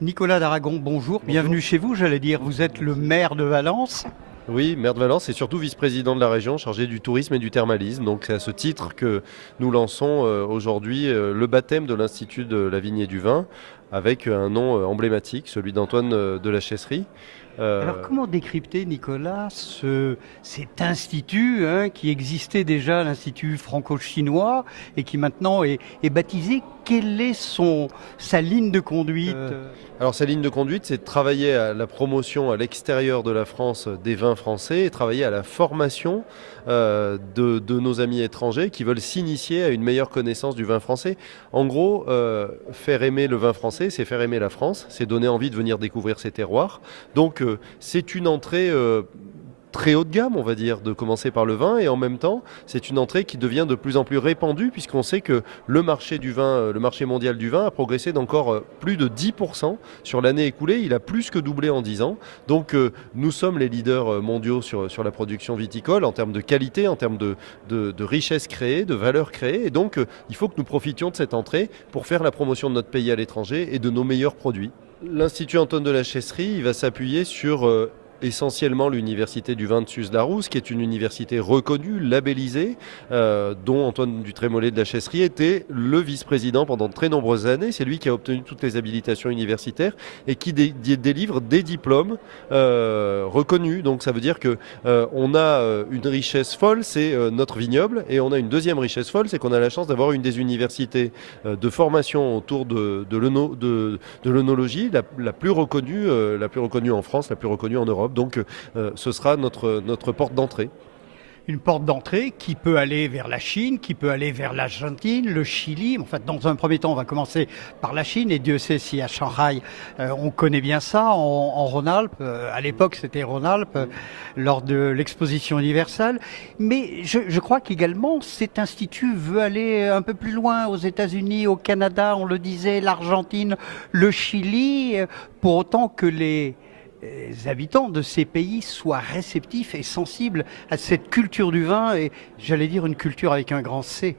Nicolas d'Aragon, bonjour, bienvenue chez vous, j'allais dire, vous êtes le maire de Valence. Oui, maire de Valence et surtout vice-président de la région chargé du tourisme et du thermalisme. Donc c'est à ce titre que nous lançons aujourd'hui le baptême de l'Institut de la vigne et du vin avec un nom emblématique, celui d'Antoine de la Chesserie. Alors comment décrypter, Nicolas, cet institut qui existait déjà, l'Institut franco-chinois, et qui maintenant est baptisé? Quelle est sa ligne de conduite? Alors sa ligne de conduite, c'est de travailler à la promotion à l'extérieur de la France des vins français et travailler à la formation de nos amis étrangers qui veulent s'initier à une meilleure connaissance du vin français. En gros, faire aimer le vin français, c'est faire aimer la France, c'est donner envie de venir découvrir ses terroirs. Donc c'est une entrée très haut de gamme, on va dire, de commencer par le vin, et en même temps, c'est une entrée qui devient de plus en plus répandue, puisqu'on sait que le marché du vin, le marché mondial du vin a progressé d'encore plus de 10% sur l'année écoulée. Il a plus que doublé en 10 ans. Donc nous sommes les leaders mondiaux sur la production viticole, en termes de qualité, en termes de richesse créée, de valeur créée, et donc il faut que nous profitions de cette entrée pour faire la promotion de notre pays à l'étranger et de nos meilleurs produits. L'Institut Antoine de la Chesserie, il va s'appuyer sur essentiellement l'université du vin de Suse-Larousse, qui est une université reconnue, labellisée, dont Antoine du Trémollet de la Chesserie était le vice-président pendant de très nombreuses années. C'est lui qui a obtenu toutes les habilitations universitaires et qui délivre des diplômes reconnus. Donc ça veut dire que on a une richesse folle, c'est notre vignoble, et on a une deuxième richesse folle, c'est qu'on a la chance d'avoir une des universités de formation autour de l'œnologie, la plus reconnue en France, la plus reconnue en Europe. Donc ce sera notre porte d'entrée. Une porte d'entrée qui peut aller vers la Chine, qui peut aller vers l'Argentine, le Chili. En fait, dans un premier temps, on va commencer par la Chine, et Dieu sait si à Shanghai, on connaît bien ça, en Rhône-Alpes. À l'époque, c'était Rhône-Alpes, lors de l'exposition universelle. Mais je crois qu'également, cet institut veut aller un peu plus loin, aux États-Unis, au Canada, on le disait, l'Argentine, le Chili, pour autant que les habitants de ces pays soient réceptifs et sensibles à cette culture du vin, et j'allais dire une culture avec un grand C.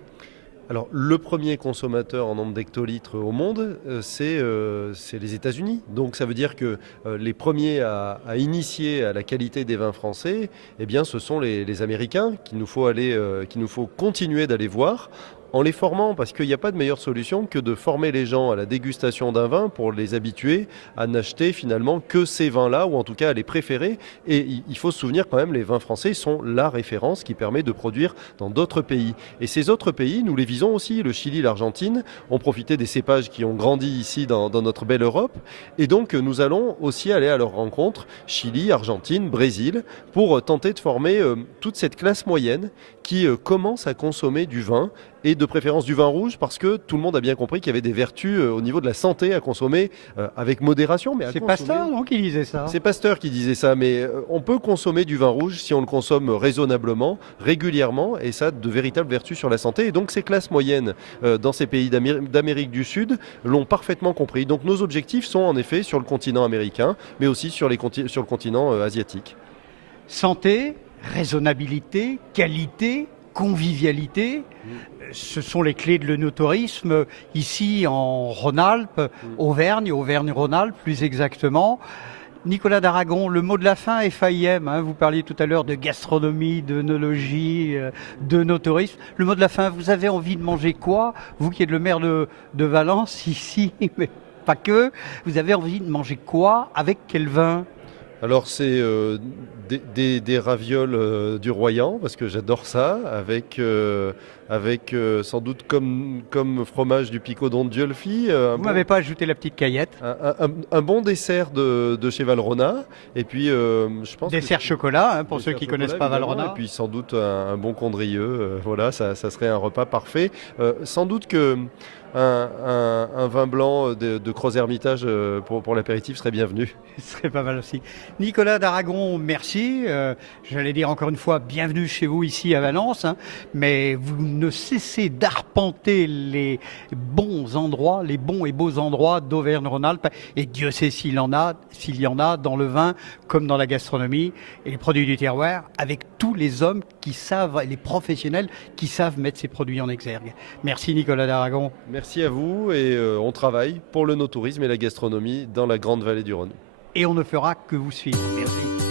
Alors, le premier consommateur en nombre d'hectolitres au monde, c'est les États-Unis. Donc, ça veut dire que les premiers à initier à la qualité des vins français, eh bien, ce sont les Américains qu'il nous faut continuer d'aller voir, en les formant, parce qu'il n'y a pas de meilleure solution que de former les gens à la dégustation d'un vin pour les habituer à n'acheter finalement que ces vins-là, ou en tout cas à les préférer. Et il faut se souvenir quand même, les vins français sont la référence qui permet de produire dans d'autres pays. Et ces autres pays, nous les visons aussi. Le Chili, l'Argentine ont profité des cépages qui ont grandi ici dans notre belle Europe. Et donc nous allons aussi aller à leur rencontre, Chili, Argentine, Brésil, pour tenter de former toute cette classe moyenne qui commence à consommer du vin, et de préférence du vin rouge, parce que tout le monde a bien compris qu'il y avait des vertus au niveau de la santé à consommer avec modération. Mais C'est Pasteur, non, qui disait ça? C'est Pasteur qui disait ça, mais on peut consommer du vin rouge si on le consomme raisonnablement, régulièrement, et ça a de véritables vertus sur la santé. Et donc ces classes moyennes dans ces pays d'Amérique du Sud l'ont parfaitement compris. Donc nos objectifs sont en effet sur le continent américain, mais aussi sur le continent asiatique. Santé, raisonnabilité, qualité, convivialité, ce sont les clés de l'œnotourisme ici en Rhône-Alpes, Auvergne-Rhône-Alpes plus exactement. Nicolas d'Aragon, le mot de la fin, FAIM, vous parliez tout à l'heure de gastronomie, d'œnologie, d'œnotourisme. Le mot de la fin, vous avez envie de manger quoi? Vous qui êtes le maire de Valence ici, mais pas que, vous avez envie de manger quoi? Avec quel vin? Alors c'est des ravioles du Royan, parce que j'adore ça, avec sans doute comme fromage du Picodon de Diolfi. Vous m'avez pas ajouté la petite caillette. Un bon dessert de chez Valrhona, et puis je pense dessert chocolat, pour ceux qui ne connaissent pas Valrhona. Et puis sans doute un bon condrieux, voilà, ça serait un repas parfait. Sans doute que un vin blanc de Crozes-Hermitage pour l'apéritif serait bienvenu. Ce serait pas mal aussi. Nicolas d'Aragon, merci. J'allais dire encore une fois, bienvenue chez vous ici à Valence. Mais vous ne cessez d'arpenter les bons endroits, les bons et beaux endroits d'Auvergne-Rhône-Alpes. Et Dieu sait s'il y en a dans le vin comme dans la gastronomie et les produits du terroir, avec tous les hommes qui savent, les professionnels qui savent mettre ces produits en exergue. Merci Nicolas d'Aragon. Merci à vous et on travaille pour le no-tourisme et la gastronomie dans la grande vallée du Rhône. Et on ne fera que vous suivre. Merci.